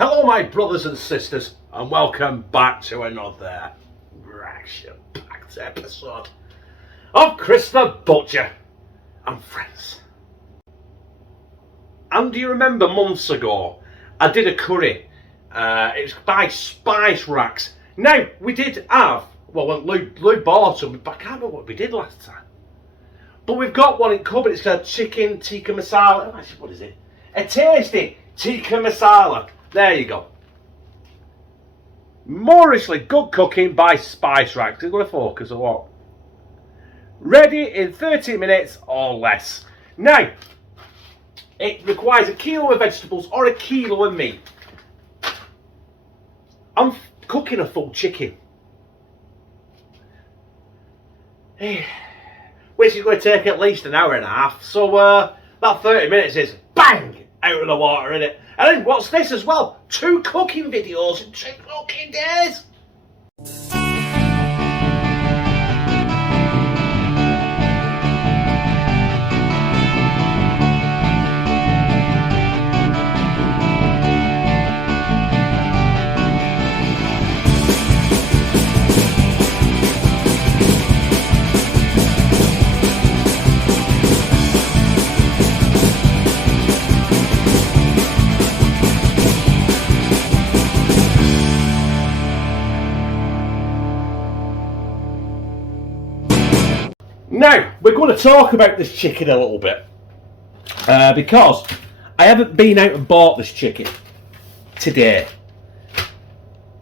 Hello my brothers and sisters, and welcome back to another action-packed episode of Chris the Butcher and Friends. And do you remember months ago I did a curry? It was by Spice Raks. Now we did have, well Lou bought them, but I can't remember what we did last time. But we've got one in cupboard. It's called chicken Tikka Masala. What is it? A tasty Tikka Masala. There you go. Morishly good cooking by Spice Raks. Is it going to focus or what? Ready in 30 minutes or less. Now, it requires a kilo of vegetables or a kilo of meat. I'm cooking a full chicken, which is going to take at least an hour and a half. So that 30 minutes is bang out of the water, isn't it? And then what's this as well? 2 cooking videos in 2 cooking days. Now, we're going to talk about this chicken a little bit, because I haven't been out and bought this chicken today.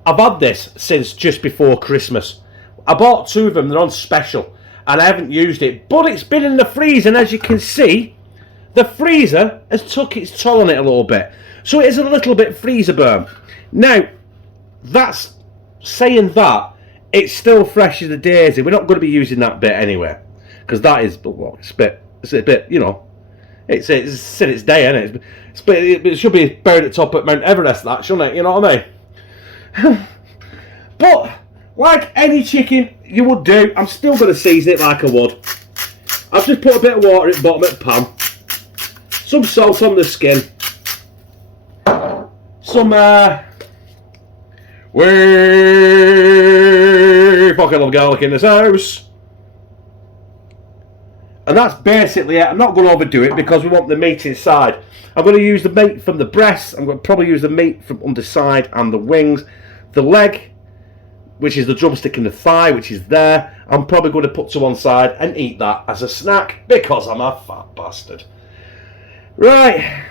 I've had this since just before Christmas. I bought 2 of them, they're on special, and I haven't used it, but it's been in the freezer, and as you can see, the freezer has took its toll on it a little bit. So it is a little bit freezer burn. Now, that's saying that, it's still fresh as a daisy. We're not going to be using that bit anyway. Because that is, well, it's a bit, you know, it's in its day, isn't it? It should be buried at top at Mount Everest, that, shouldn't it? You know what I mean? But, like any chicken you would do, I'm still going to season it like I would. I've just put a bit of water at the bottom of the pan, some salt on the skin, some, we fucking love garlic in this house. And that's basically it. I'm not going to overdo it because we want the meat inside. I'm going to use the meat from the breast. I'm going to probably use the meat from underside and the wings. The leg, which is the drumstick and the thigh, which is there, I'm probably going to put to one side and eat that as a snack because I'm a fat bastard. Right.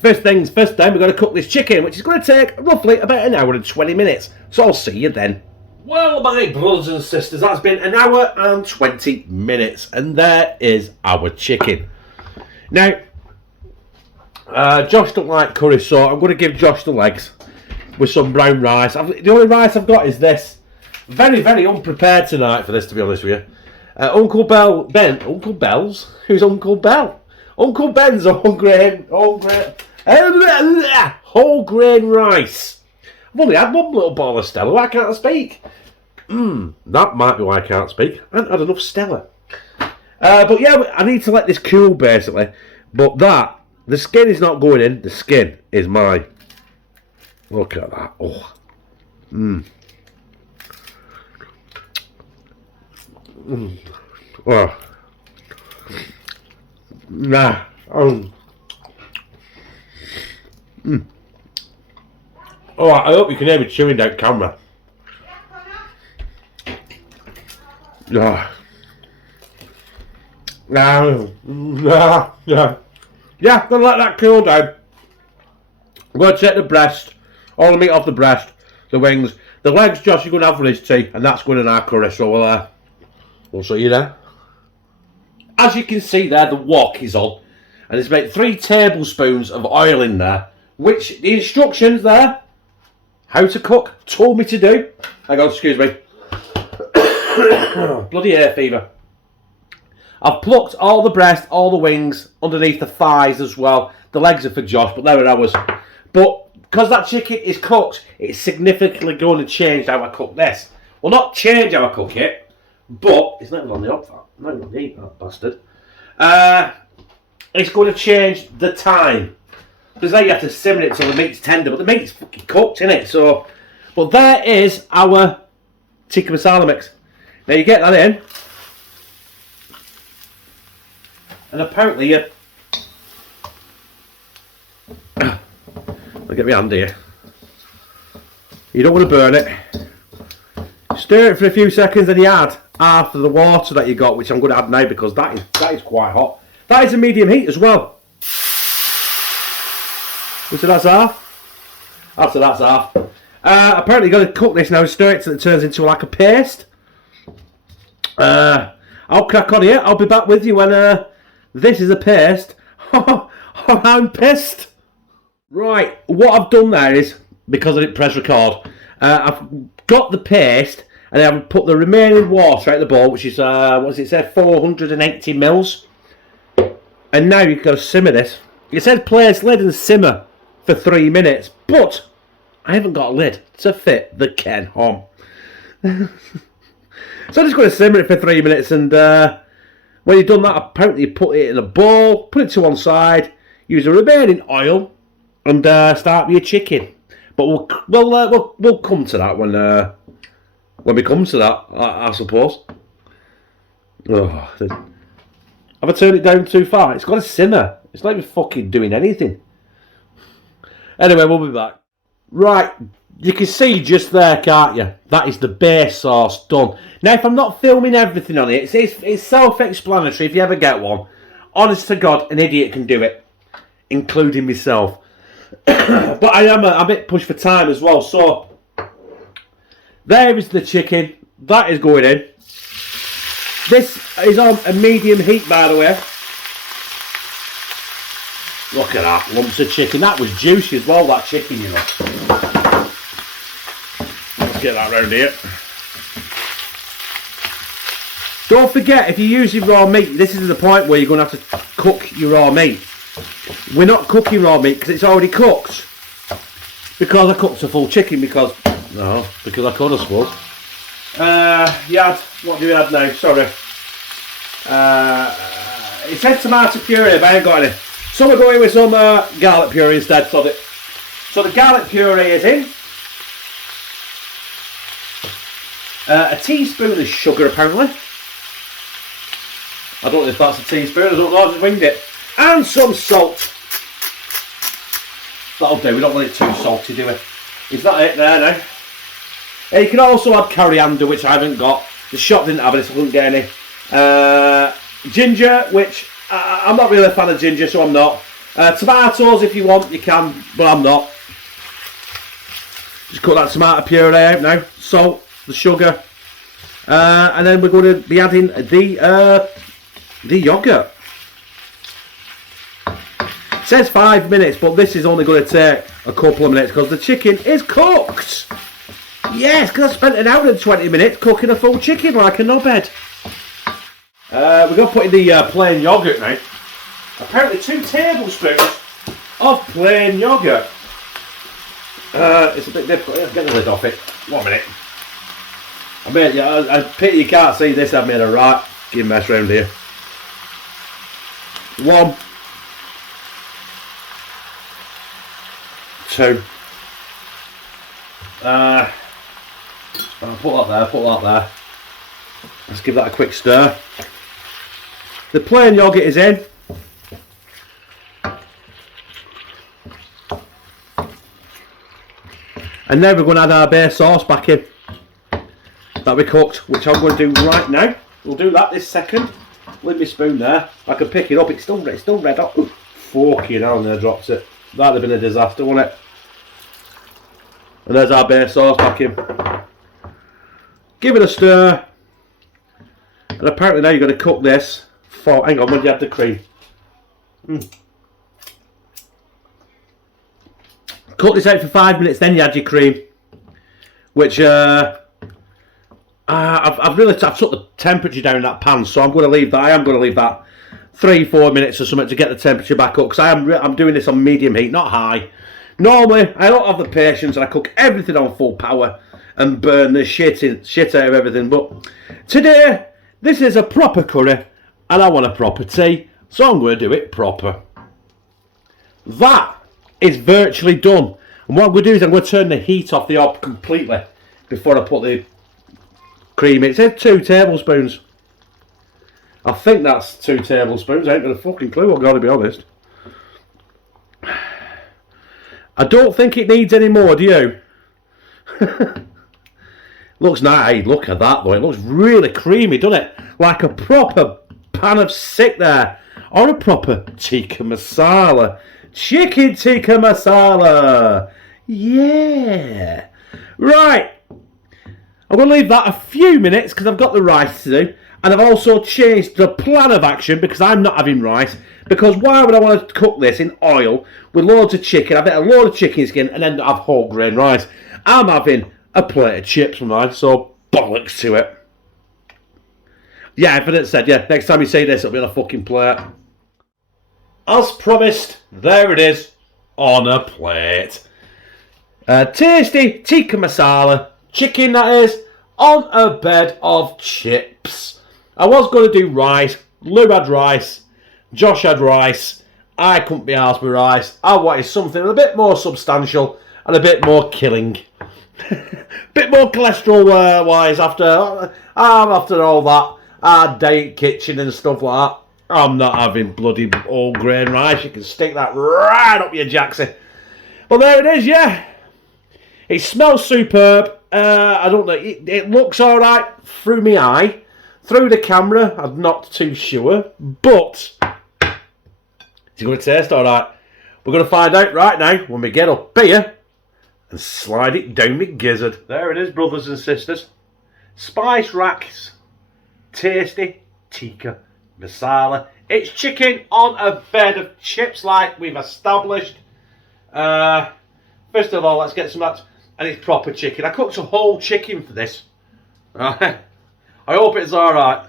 First things first, then we're going to cook this chicken, which is going to take roughly about an hour and 20 minutes. So I'll see you then. Well, my brothers and sisters, that's been an hour and 20 minutes, and there is our chicken. Now, Josh don't like curry, so I'm going to give Josh the legs with some brown rice. The only rice I've got is this. Very, very unprepared tonight for this, to be honest with you. Uncle Bell's? Who's Uncle Bell? Uncle Ben's a whole grain rice. I've only had one little bottle of Stella. Why can't I speak? That might be why I can't speak. I haven't had enough Stella. But yeah, I need to let this cool, basically. But the skin is not going in. The skin is mine. Look at that. Oh. Oh. Nah. Oh, I hope you can hear me chewing down camera. Yeah, gonna let that cool down. I'm gonna take the breast, all the meat off the breast, the wings, the legs. Josh, you're gonna have for his tea, and that's going in our curry. So we'll see you there. As you can see there, the wok is on, and there's about 3 tablespoons of oil in there, which the instructions there, how to cook, told me to do. Hang on, excuse me. Bloody air fever. I've plucked all the breast, all the wings, underneath the thighs as well. The legs are for Josh, but they were ours. But because that chicken is cooked, it's significantly going to change how I cook this. Well, not change how I cook it, but it's not even on the hot fat. I'm not even going to eat that bastard. It's going to change the time. Because there you have to simmer it till the meat's tender, but the meat's fucking cooked, innit? So, but there is our tikka masala mix. Now you get that in, and apparently you... I'll get my hand here. You don't want to burn it. Stir it for a few seconds, and you add half of the water that you got, which I'm going to add now because that is quite hot. That is a medium heat as well. So that's half. After that's half. Apparently you've got to cook this now, stir it till it turns into like a paste. I'll crack on here. I'll be back with you when this is a paste. I'm pissed. Right, what I've done there is, because I didn't press record, I've got the paste and I've put the remaining water out the bowl, which is, what does it say, 480 mils. And now you've got to simmer this. It says place lid and simmer for 3 minutes, but I haven't got a lid to fit the Ken home. So I'm just going to simmer it for 3 minutes, and when you've done that, apparently you put it in a bowl, put it to one side, use the remaining oil, and start with your chicken. But we'll come to that when we come to that, I suppose. Oh, have I turned it down too far? It's got to simmer. It's like we're fucking doing anything. Anyway, we'll be back. Right, you can see just there, can't you? That is the base sauce done. Now, if I'm not filming everything on it, it's self-explanatory if you ever get one. Honest to God, an idiot can do it, including myself. But I am a bit pushed for time as well, so there is the chicken. That is going in. This is on a medium heat, by the way. Look at that, lumps of chicken. That was juicy as well, that chicken, you know. Let's get that round here. Don't forget, if you're using raw meat, this is the point where you're going to have to cook your raw meat. We're not cooking raw meat because it's already cooked. Because I cooked a full chicken, because I could, I suppose. What do we have now? Sorry. It said tomato puree, but I ain't got any. So we're going with some garlic puree instead. So the garlic puree is in. A teaspoon of sugar, apparently. I don't know if that's a teaspoon. I don't know. I just winged it. And some salt. That'll do. We don't want it too salty, do we? Is that it there now? You can also add coriander, which I haven't got. The shop didn't have it, so I couldn't get any. Ginger, which I'm not really a fan of ginger, so I'm not. Tomatoes, if you want, you can, but I'm not. Just cut that tomato puree out now. Salt, the sugar, and then we're going to be adding the yogurt. It says 5 minutes, but this is only going to take a couple of minutes because the chicken is cooked. Yes, because I spent an hour and 20 minutes cooking a full chicken like a knobhead. We're going to put in the plain yogurt now. Apparently 2 tablespoons of plain yogurt. It's a bit difficult. Let's get the lid off it. 1 minute. I pity you can't see this. I've made a right fucking mess around here. 1, 2. I'll put that there. Let's give that a quick stir. The plain yogurt is in. And now we're going to add our base sauce back in that we cooked, which I'm going to do right now. We'll do that this second. Leave my spoon there. I can pick it up. It's still red hot. Ooh, fucking hell, and there drops it. That'd have been a disaster, wouldn't it? And there's our base sauce back in. Give it a stir. And apparently now you've got to cook this for... Hang on, when do you have the cream? Cook this out for 5 minutes, then you add your cream. Which, I've took the temperature down in that pan, so I'm going to leave that. I am going to leave that 3-4 minutes or something to get the temperature back up, because I'm doing this on medium heat, not high. Normally, I don't have the patience, and I cook everything on full power and burn the shit out of everything. But today, this is a proper curry, and I want a proper tea, so I'm going to do it proper. That is virtually done. And what I'm going to do is I'm going to turn the heat off the hob completely before I put the cream in. It says 2 tablespoons. I think that's 2 tablespoons. I ain't got a fucking clue, I've got to be honest. I don't think it needs any more, do you? Looks nice. Hey, look at that though. It looks really creamy, doesn't it? Like a proper pan of sick there. Or a proper tikka masala. Chicken tikka masala. Yeah. Right. I'm going to leave that a few minutes because I've got the rice to do. And I've also changed the plan of action because I'm not having rice. Because why would I want to cook this in oil with loads of chicken? I've got a load of chicken skin and then have whole grain rice. I'm having a plate of chips for mine, so bollocks to it. Yeah, Infinite said, yeah, next time you see this, it'll be on a fucking plate. As promised, there it is, on a plate. Tasty tikka masala, chicken that is, on a bed of chips. I was going to do rice, Lou had rice, Josh had rice, I couldn't be arsed with rice. I wanted something a bit more substantial and a bit more killing. Bit more cholesterol wise after all that hard day at kitchen and stuff like that. I'm not having bloody whole grain rice. You can stick that right up your jacksie. Well, there it is, yeah. It smells superb. I don't know. It looks all right through my eye. Through the camera, I'm not too sure. But it's going to taste all right. We're going to find out right now when we get up here and slide it down my gizzard. There it is, brothers and sisters. Spice Raks. Tasty tikka masala. It's chicken on a bed of chips like we've established. First of all, let's get some of that. And it's proper chicken. I cooked a whole chicken for this. Right. I hope it's alright.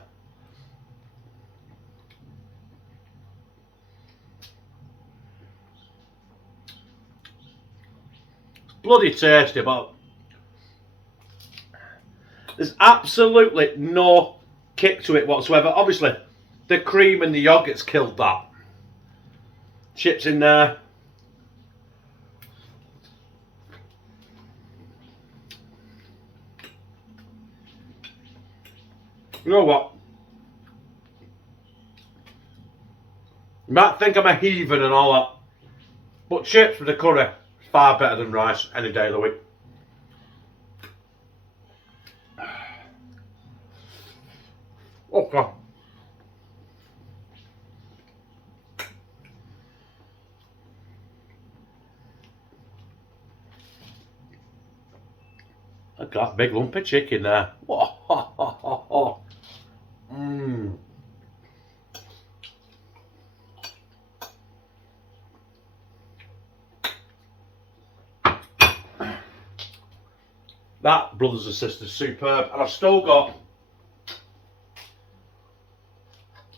It's bloody tasty, but there's absolutely no kick to it whatsoever. Obviously, the cream and the yogurt's killed that. Chips in there. You know what? You might think I'm a heathen and all that, but chips with a curry is far better than rice any day of the week. Oh God. I got a big lump of chicken there. Oh. Mmm. That, brothers and sisters, superb. And I've still got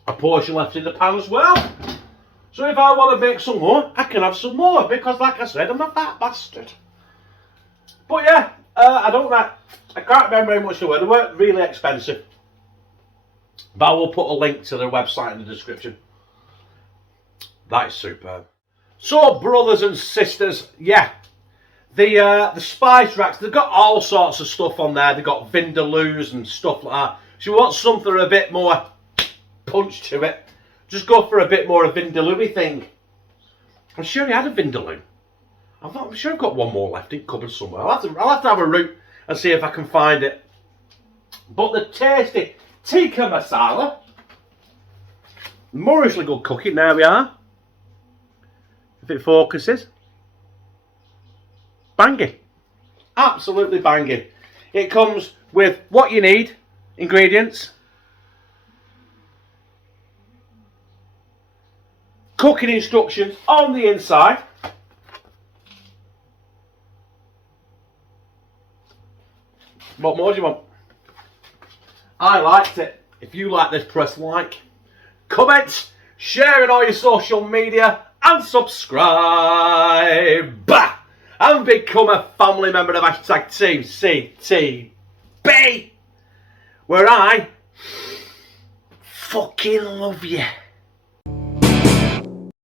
a portion left in the pan as well. So if I want to make some more, I can have some more. Because like I said, I'm a fat bastard. But yeah, I can't remember how much they were. They weren't really expensive. But I will put a link to their website in the description. That is superb. So, brothers and sisters, yeah. The Spice Raks, they've got all sorts of stuff on there. They've got vindaloos and stuff like that. So you want something a bit more punch to it, just go for a bit more of a vindaloo-y thing. I'm sure he had a vindaloo. I'm sure I've got one more left in cupboard somewhere. I'll have to have a root and see if I can find it. But the tasty tikka masala, morishly good cooking. There we are. If it focuses. Banging. Absolutely banging. It comes with what you need, ingredients, cooking instructions on the inside, what more do you want? I liked it. If you like this, press like, comment, share it on your social media, and subscribe. Bah! And become a family member of hashtag TCTB, where I fucking love you.